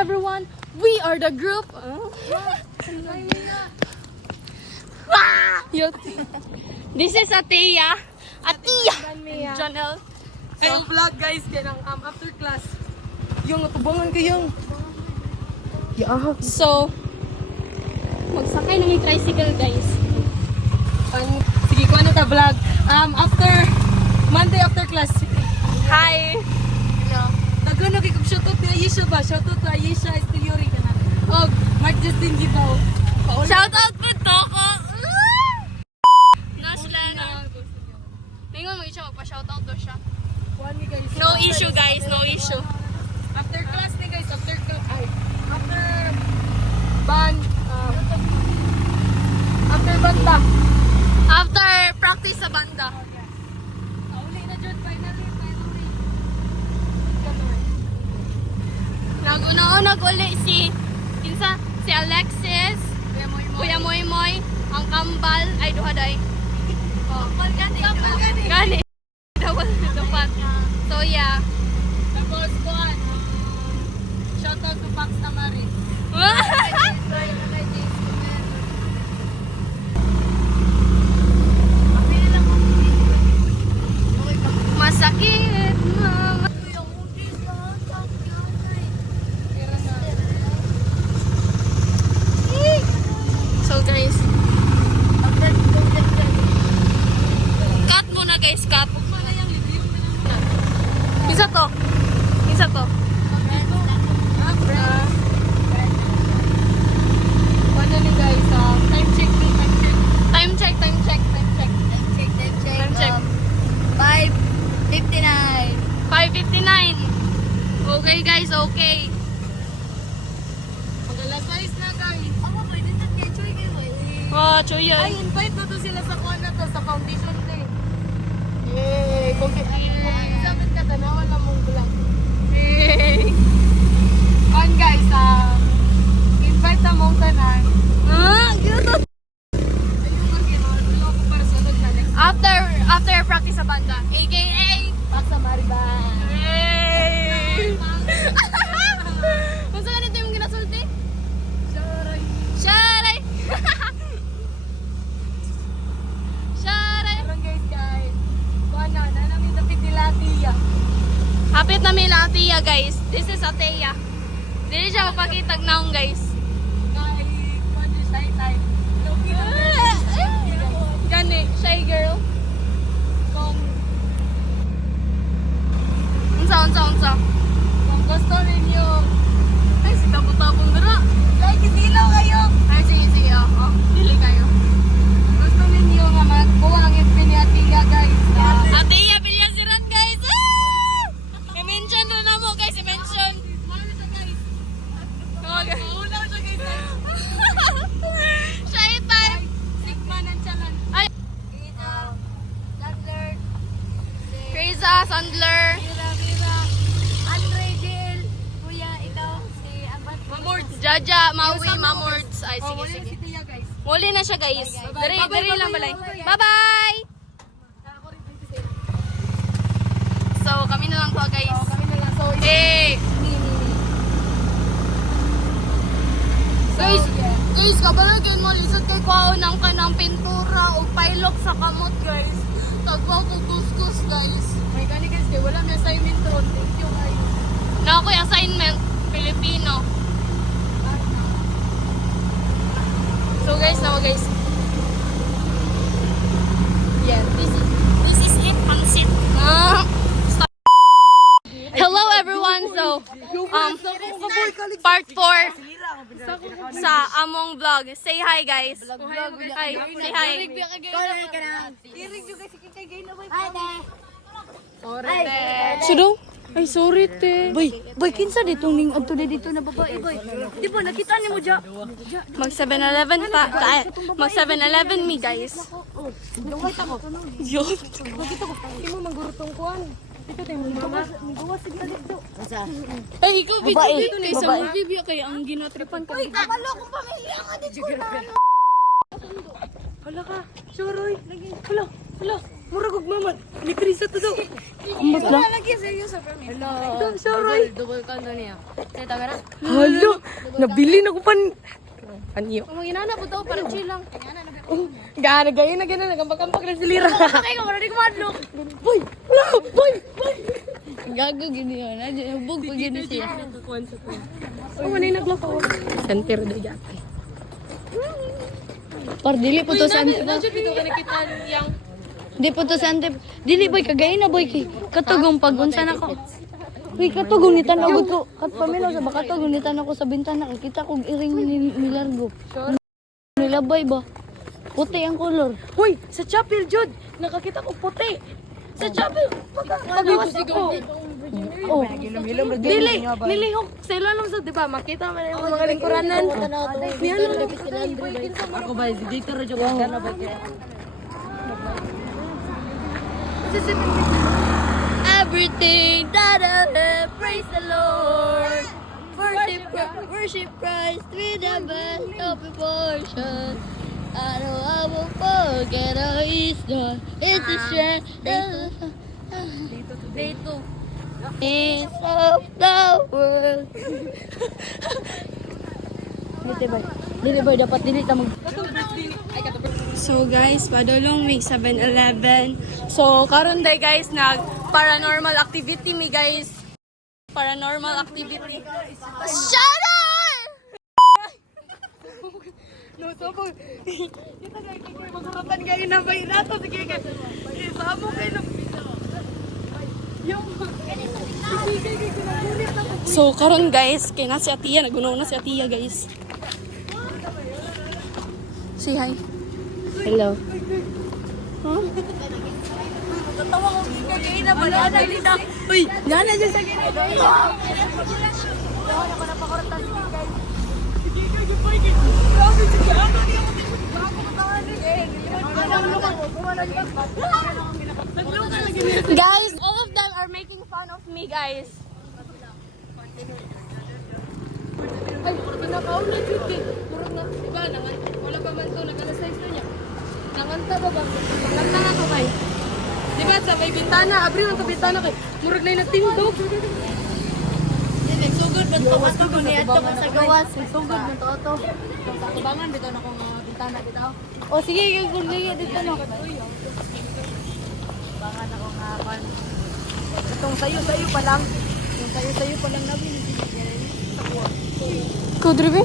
everyone, we are the group. This is Atia, Janelle. Ang vlog guys, kanang after class. Yung tubangan kayong. So, magsakay ng tricycle guys. Sige ko ano ta vlog. After Monday after class. Hi! Daghan na kay kog shoutout ni Ayesha ba? Shoutout to Ayesha Estiliori kana. Og Mark Justin Gibaw. Shout out po to ko! Nasla na. Tingnan mo siya, magpa-shoutout daw siya. Kuani guys. No issue guys, no issue. After class ni guys, after band, after banda. After practice sa banda. Uli na jud finally. Nag-una-unag uli si Alexis, Kuya Moy Moy, ang kambal, ay duhaday. Kambal gani. Gani. Dapat dapat. So yeah. Tapos kuan. Shoutout to Pax Tamari. Masakit. So guys, cut muna guys, cut. Isa to. Ano ni guys, time check. Time check. 5:59. 5:59. Okay guys, okay. Mag-alas 6 na guys. Ako ba dito kay Choy kay Boy? Wow, Choy Ay, yan. invite na to sila sa kuan na to, sa foundation day. Yay! Kung examit ka, tanawan na mong vlog. Hey. On guys, invite na mong tanan. Gito. Ayun nga kaya, ako para sa na next. After practice sa banda, aka Pax Tamari ba? Hey! Kung saan ganito yung ginasulti? Sorry. Sharay! Sharay! Meron guys. Kuan na namin na pitilatiya. Hapit na may Atia guys. This is Atia. Dili siya mapakitag naong guys. Kay kuan din tay. Loki na. Gani, shy girl. Kung Unsa. kung gusto ninyo, Ay, si tapong-tapong dara. like isilaw kayo. Ay, sige. Oh, dili kayo. Gusto ninyo nga magkuha ang pinatiya guys. Atia, Bilyasiran guys! I-mention na mo guys, i-mention. Okay. Ulaw siya guys. Shy time. Sigma ng channel. Ay, Landlord. Krisa, Sandler. Mira. Andre Jill. Kuya, ikaw si Ambat. Jaja, Maui, Mamords. Ay, Oh, sige. si Tia guys. Muli na siya guys. Bye-bye. Dari lang balay. Bye-bye. Bye-bye! Ako rin 26. So, kami na lang po guys. Oh, kami na lang. So, Hey! Guys, kabalagin mo, lisod kay kwao ng kanang pintura o pailok sa kamot guys. Tagwa ko kuskus guys. may gani guys, kaya wala may assignment doon. Thank you guys. Na ako yung assignment, Filipino. So guys, guys. Yeah, this is it, pansit. Hello everyone, so part 4 sa among vlog. Say hi guys. Hi, say hi. Sudo? Ay, sorry te. Boy, kinsa ditong ning adto dito na babae, boy. Di ba nakita niyo mo dya? Mag 7-Eleven mag 7-Eleven me guys. Yun. Imo manggurutong kuan. Dito tayo mama. Gawas sigla dito. Ay, ikaw video dito na isang movie kaya ang ginatripan ko. Kabalo kong pamilya nga dito. Hala ka. Suroy. Hala. Murag og mama. Ni Krisa to daw. Ambot lang. Lagi seryoso promise. Hello. Sorry. Double condo niya. Say tagara. Halo. Nabili na ko pan. Anyo. Ang ginana po daw para chill lang. Gana gayon na gana nagambak-ambak na silira. Okay ka, marami kumadlok. Boy, wala, boy, boy. Gago gini yun. Hubog ko gini siya. Oh, manay nagloko. Center do yate. Par dili po to sante. Dito ka nakita yang Di po to sante. Dili boy kagay na boy kay katugong pagunsa na ko. Uy, katugong ni tanaw ko. Kat pamilo sa baka katugong ni tanaw ko sa bintana. Kita kog iring ni Largo. Nilabay ba? Puti ang color. Hoy, sa chapel jud, nakakita ko puti. Sa chapel, pagawas ko. Oh, dili, nilihok. Sila lang sa, di ba? Makita man yung mga lingkuranan. Ako ba, dito rin yung gana ba kaya? Everything that I have, praise the Lord. Worship Christ with the best of proportion. I know I won't forget how He's done. It's the strength. day 2. It's of the world. Dili boy, dapat dili ta mag. So guys, padulong may 7-Eleven. So karon day guys nag paranormal activity mi guys. Paranormal activity. Shut up! No, sabog. Kita kayo magharapan kayo na ba yun nato? Sige kayo. Isama kayo na. So karon guys, kay na si Atiya, nagunaw na si Atiya guys. Say hi. Hello. Tawa ko kagay na wala na dito. Uy, nana dyan sa gilid. Guys, all of them are making fun of me guys. Ay, pinakaon na duty. Murag na, diba, wala pa man to, nag-alas-size na niya. Nanganta ba ba? Nanganta na to kay. Diba, sa may bintana, abri lang to bintana kay. Murag na yung nagtindog. Nagsugod ba ito? Basta ko niya ito sa gawas. Sugod na to to. Sa kubangan, dito na kong bintana dito. O sige, yung gulay dito no. Bangan ako nga pan. Itong sayo-sayo pa lang. Yung sayo-sayo pa lang namin. Ikaw, Dribe?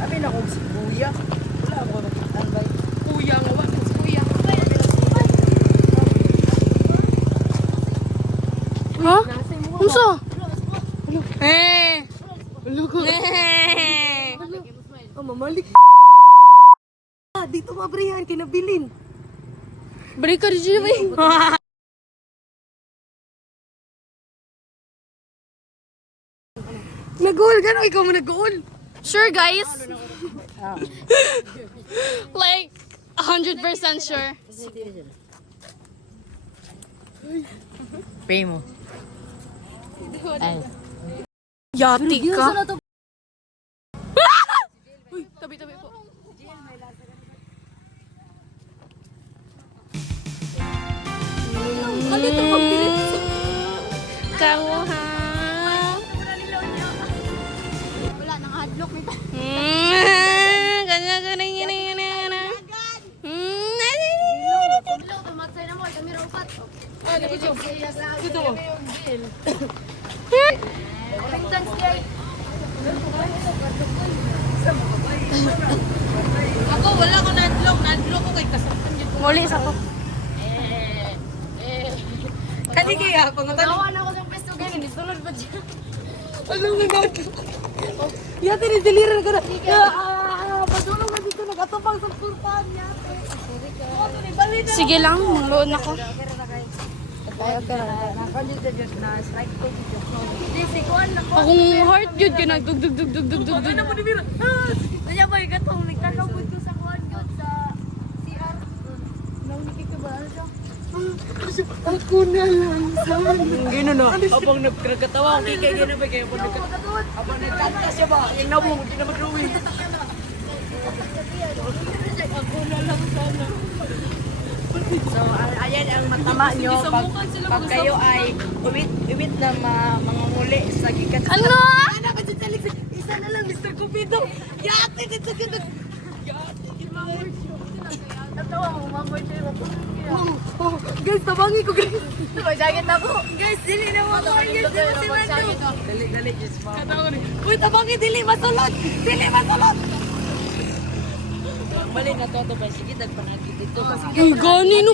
Abi na kong si Kuya. Wala ako nagtatambay. Kuya nga, wag si kuya. Ha? Unsa? Eh. Eh. Oh, mamalik. Dito mabrihan, kinabilin. Balik ka rin Dribe. Nag-goal ka no? Ikaw mo nag-goal. Sure guys? Like 100% sure. Pay mo. Yati ka. Uy, tabi-tabi po. Kauha. Wala, nang hadlock nito. Kanya. Hello, tumatsay na mo. Kami raupat. Ah, dito. Dito mo. Pingtan siya. Ako, wala ko na-hadlock. Na-hadlock ko kay kasaktan niyo. Muli sa ko. Kani kaya, pangutan. Gawa na ako sa pesto ganyan. Isunod pa dyan. Ano nga gato? Yate, nidiliran ka na. Padulong na dito, nagatupang sa sultan niya. Sige lang, mangloon ako. Akong heart yun, kinagdugdugdugdugdugdugdug. Kaya ba yung gatong nagtatawag ko sa kuhan yun sa CR. Nanginig ka ba? Ano siya? Ako na lang sana. Gino na. Abang nagkagatawa, okay kaya gino ba kaya abang nagkagatawa. Abang nagkanta siya ba? Yung nabong, hindi na magluwi. So, ayan ang matama nyo pag kayo ay uwit na mangunguli sa gikan. Ano? Ano ba dyan sa isa na lang, Mr. Cupido. Yate, dito, dito. Guys, tabangi ko, guys. Jacket na po. Guys, dili na mo ako. Guys, dili si Mando. Dali, just mo. Uy, tabangi, dili masulot. Dili masulot. Mali na to ba? Sige, nagpanagid dito. Ay, gani no.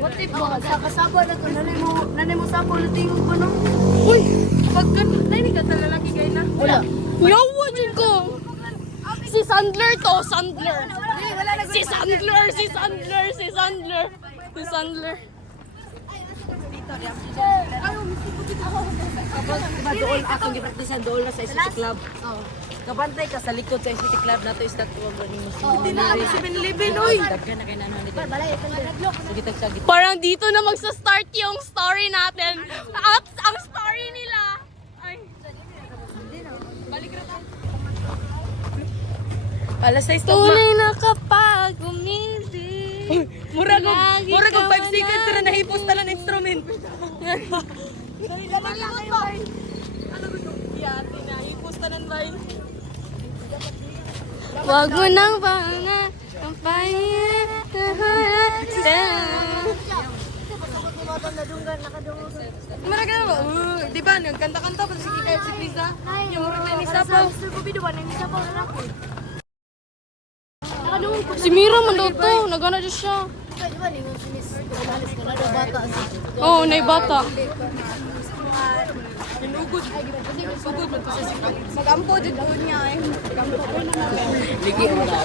What if mo, sa kasaba na to, nanay mo sapo na tingog ko, no? Uy, pag nai ka sa lalaki kayo na. Wala. Yawa dyan ko. Si Sandler to, Sandler. Si Sandler, si Sandler, si Sandler. Si Sandler. Diba doon akong gipracticean doon na sa City Club? Kabantay ka sa likod sa City Club na to is natuwag ni mo. Hindi na kami 7-Eleven, oy. Daggan na kayo na nito. Sige, tagsagit. Parang dito na magsa-start yung story natin. At ang story nila. Ay. Alas 6 to. Tunay na kapag umisi. Mura ko 5 seconds na nahipos talan instrument. Wag mo nang pangat ang Mura ka na ba? Di ba, nagkanta-kanta pa si Kika si Krisa? Yung mura na nisa pa. Si Mira man daw to. Nagana dyan siya. Oo, na bata. Pinugod. Sugod mo to sa sikap. Magampo, dyan po niya eh. Ligi mo na.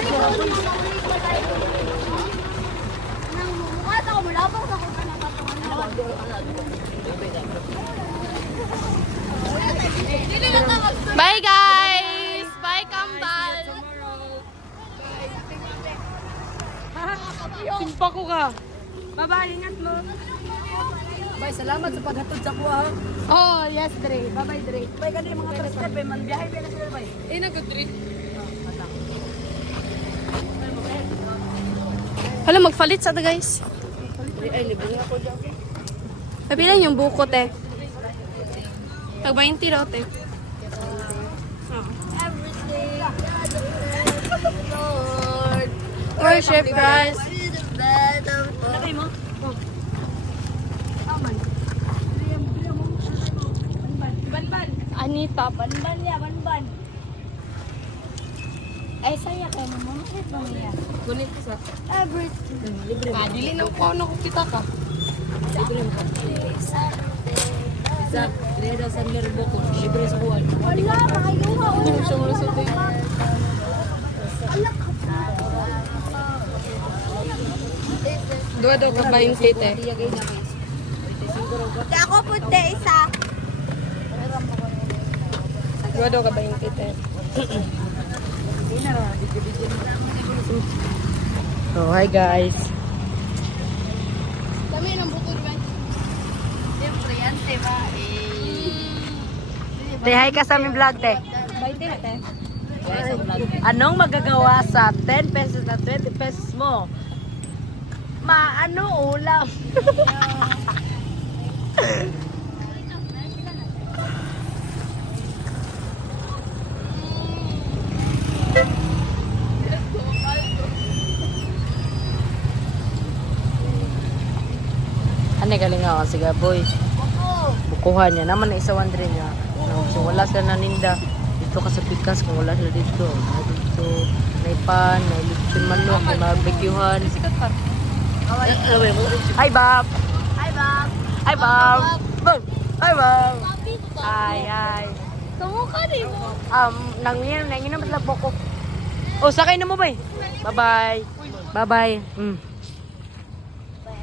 Bye guys! Bye Kambal! Simpa ko ka. Bye-bye, ingat mo. Bye, salamat sa paghatod sa kuha. Oh, yes, Dre. Bye-bye, Dre. Bye, kanina mga transfer, bay, man biyahe, bay, na sila, bay. Eh, nag-treat. Hala, magfalit sa guys. Ay, libong ako dyan. Papilan yung buko, te. Tag 20 raw, te. Worship Christ. Nakay mo? Ban-ban. Anita. Banban ya, banban. Ay, saya ka mo. Bakit mamaya? Gunit ko sa. Everything. Libre mo. Dili na ko ano kung kita ka. Libre mo. Isa, libre daw sa Lerbo ko. Libre sa kuha. Hindi mo siya mula sa tayo. Dua daw ka 20 te. Ako puti, isa. Dua daw ka 20 te. So, hi guys. Dami ng buko, diba? Siyempre yan, diba? Te, hi ka sa aming vlog, te. Anong magagawa sa 10 pesos na 20 pesos mo? Ano ulam? Ano galing ako si Gaboy? Bukuhan niya naman na isawan rin niya. So, wala sila naninda. Dito ka sa pikas kung wala sila dito. Dito, may pan, may lechon manok, may barbecuehan. Hi, Bob! Hi, Bob! Hi, Bob! Bob! Hi, Bob! Hi, hi. Kamukha di mo. Nanginom sila poko. Oh, sakay na mo ba? Bye-bye. Bye-bye.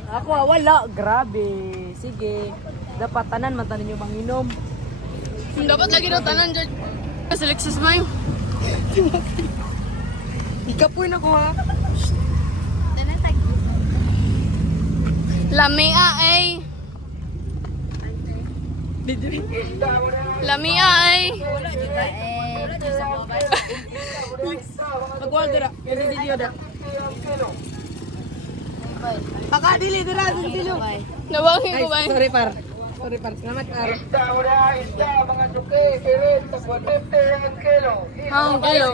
Ako, wala. Grabe. Sige. Dapat tanan, matanin yung manginom. Dapat lagi daw tanan dyan. Kasi Lexus mo yung. Ikapoy na ko ha. Lamia ay. Lamia ay. Magwaldera. Pakadili dira sa silo. Nabangi ko ba? Sorry par. Salamat par. Ang kilo.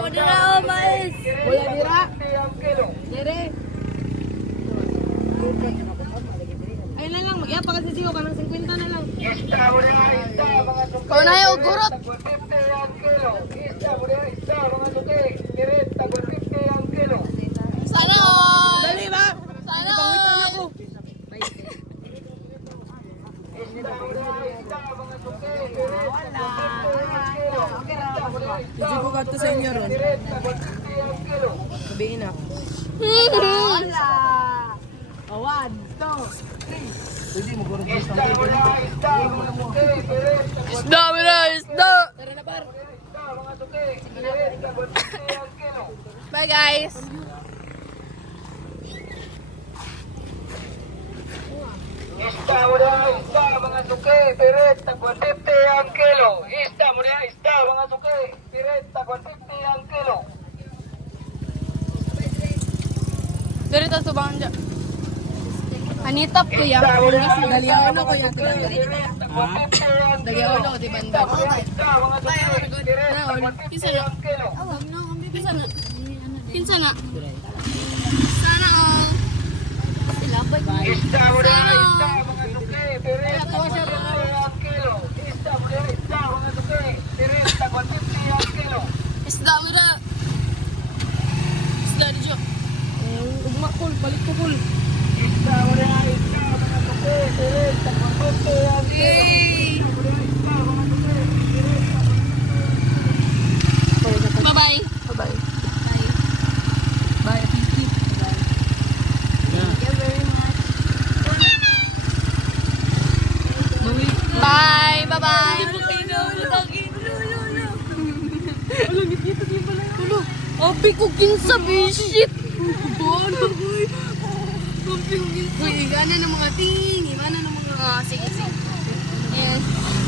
Wala dira. Dire. Ay na lang, mag-iapa kasi siyo ka ng 50 na lang. Kung na yung gurot. Sana all. Dali ba? Sana Pangitan all. ako. Hindi ko kato sa inyo ron. Sabihin na. One, two, three. Pwede mo gurot sa Isda, mira, isda. Bye guys. Mga suki, pirit, tagwan 50 ang kilo. Isda mo niya, isda, mga suki, pirit, tagwan 50 ang kilo. Dari ta subang dyan. Anitap ko ya. Dali ano ko yan. Dagi ulo di banda. Isda, mga suki, pirit, tagwan 50 ang kilo. Pinsa na. Pinsa na. Sana all. Sila ba? Isda mo niya, isda, mga suki, pirit, tagwan 50 ang kilo. Isda mo niya, isda, mga suki, pirit, tagwan 50 ang kilo. Isda, mira. Isda di jo. Ugma kul, balik ko kul. Isda mo niya, isda, mga suki, pirit, tagwan 50 ang kilo. Bye-bye. Bye-bye. Bye. Bye, Pinky. Thank you very much. Bye. Bye-bye. Abi ko kinsa bisit. Uy, igana ng mga ting, igana ng mga... Sige, sige. Yes.